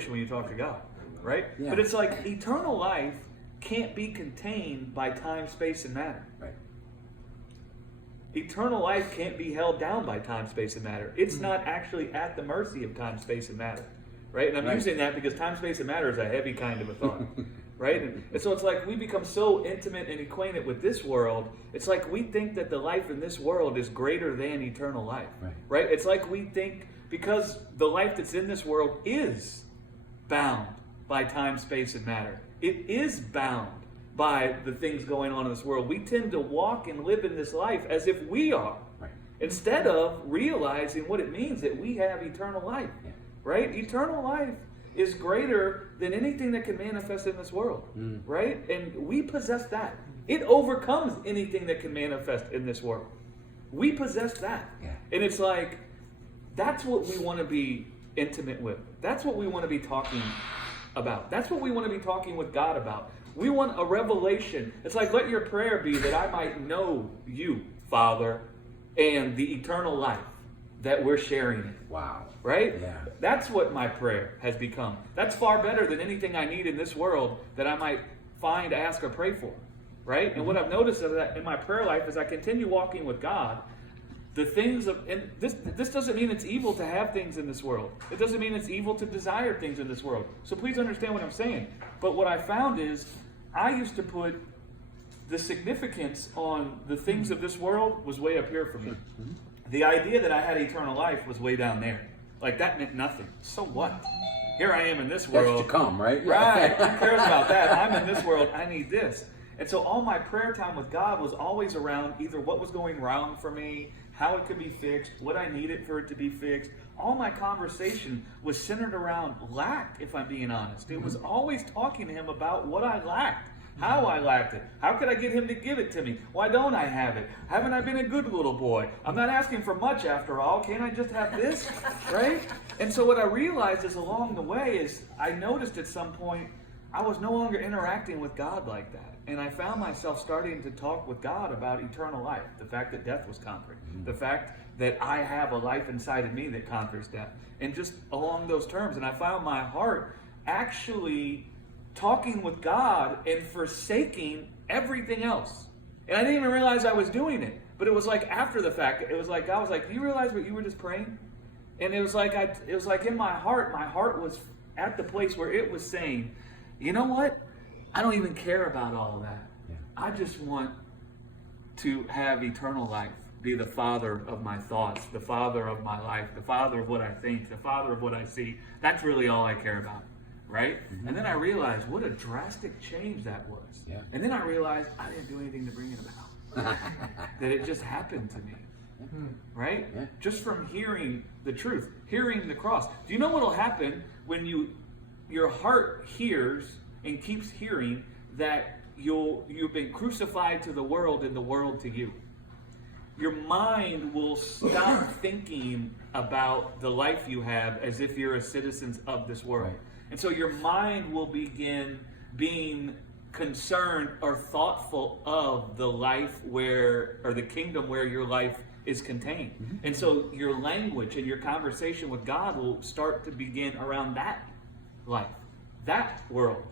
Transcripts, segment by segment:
situation when you talk to God, right? Yeah. But it's like eternal life can't be contained by time, space, and matter. Right. Eternal life can't be held down by time, space, and matter. It's not actually at the mercy of time, space, and matter. Right? And I'm Right. using that because time, space, and matter is a heavy kind of a thought. Right? And so it's like we become so intimate and acquainted with this world, it's like we think that the life in this world is greater than eternal life. Right? It's like we think because the life that's in this world is bound by time, space, and matter. It is bound by the things going on in this world. We tend to walk and live in this life as if we are, instead of realizing what it means that we have eternal life. Right? Eternal life is greater than anything that can manifest in this world. Right? And we possess that. It overcomes anything that can manifest in this world. We possess that. And it's like, that's what we want to be intimate with. That's what we want to be talking about. That's what we want to be talking with God about. We want a revelation. It's like, let your prayer be that I might know you, Father, and the eternal life that we're sharing in. Wow. Right? Yeah. That's what my prayer has become. That's far better than anything I need in this world that I might find, ask, or pray for. Right? And what I've noticed of that in my prayer life is I continue walking with God. The things of, and this doesn't mean it's evil to have things in this world. It doesn't mean it's evil to desire things in this world. So please understand what I'm saying. But what I found is I used to put the significance on the things of this world was way up here for me. The idea that I had eternal life was way down there. Like that meant nothing. So what? Here I am in this world. That's to come, right? Right. Who cares about that? I'm in this world. I need this. And so all my prayer time with God was always around either what was going wrong for me, how it could be fixed, what I needed for it to be fixed. All my conversation was centered around lack, if I'm being honest. It was always talking to him about what I lacked, how I lacked it. How could I get him to give it to me? Why don't I have it? Haven't I been a good little boy? I'm not asking for much after all. Can't I just have this? Right? And so what I realized is along the way is I noticed at some point I was no longer interacting with God like that. And I found myself starting to talk with God about eternal life, the fact that death was conquered, the fact that I have a life inside of me that conquers death, and just along those terms. And I found my heart actually talking with God and forsaking everything else. And I didn't even realize I was doing it. But it was like after the fact, it was like God was like, "Do you realize what you were just praying?" And it was like in my heart was at the place where it was saying, "You know what? I don't even care about all of that. I just want to have eternal life, be the father of my thoughts, the father of my life, the father of what I think, the father of what I see. That's really all I care about." Right? And then I realized what a drastic change that was. And then I realized I didn't do anything to bring it about. That it just happened to me. Right? Just from hearing the truth, hearing the cross. Do you know what will happen when your heart hears and keeps hearing that you've been crucified to the world and the world to you? Your mind will stop thinking about the life you have as if you're a citizen of this world. And so your mind will begin being concerned or thoughtful of the life or the kingdom where your life is contained. And so your language and your conversation with God will start to begin around that life, that world,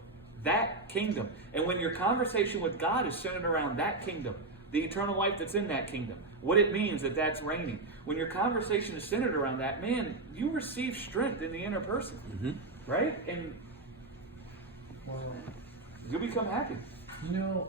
that kingdom. And when your conversation with God is centered around that kingdom, the eternal life that's in that kingdom, what it means that that's reigning. When your conversation is centered around that, man, you receive strength in the inner person. Right? And you'll become happy. You know,